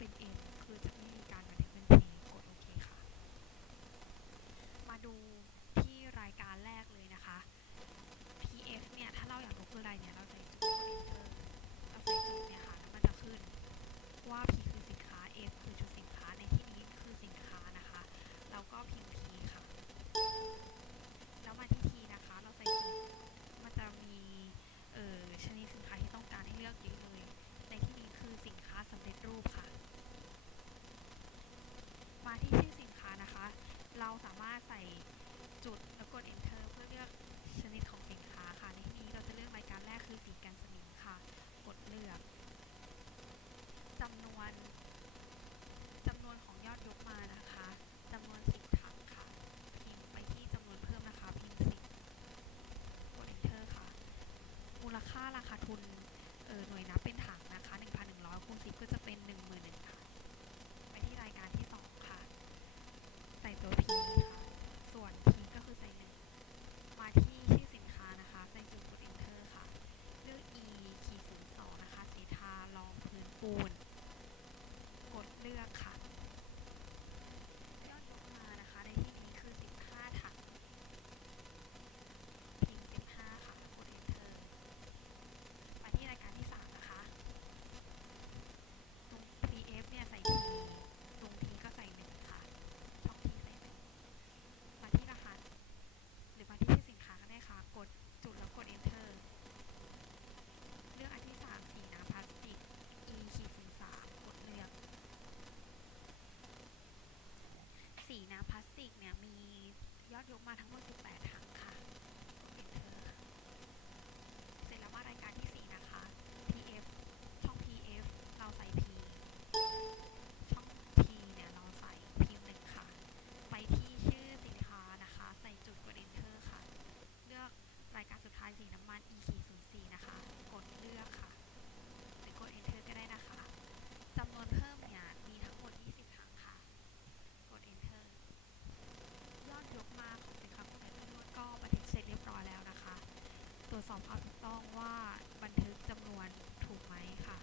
within เราสามารถใส่จุดแล้วกด enter เพื่อเลือกชนิดของสินค้าค่ะ ในที่นี้เราจะเลือกรายการแรกคือสีกันสนิมค่ะ กดเลือกจำนวนจำนวนของยอดยกมานะคะจำนวนสิบถังค่ะ พิมพ์ไปที่จำนวนเพิ่มนะคะ พิมพ์สิบกด enter ค่ะ มูลค่าราคาทุนเออหน่วยนับเป็นถังนะคะ 1,100คูณ10 ก็จะเป็น1 แล้ยกมาทั้งหมด18 ตรวจสอบความถูกต้องว่าบันทึกจำนวนถูกไหมค่ะ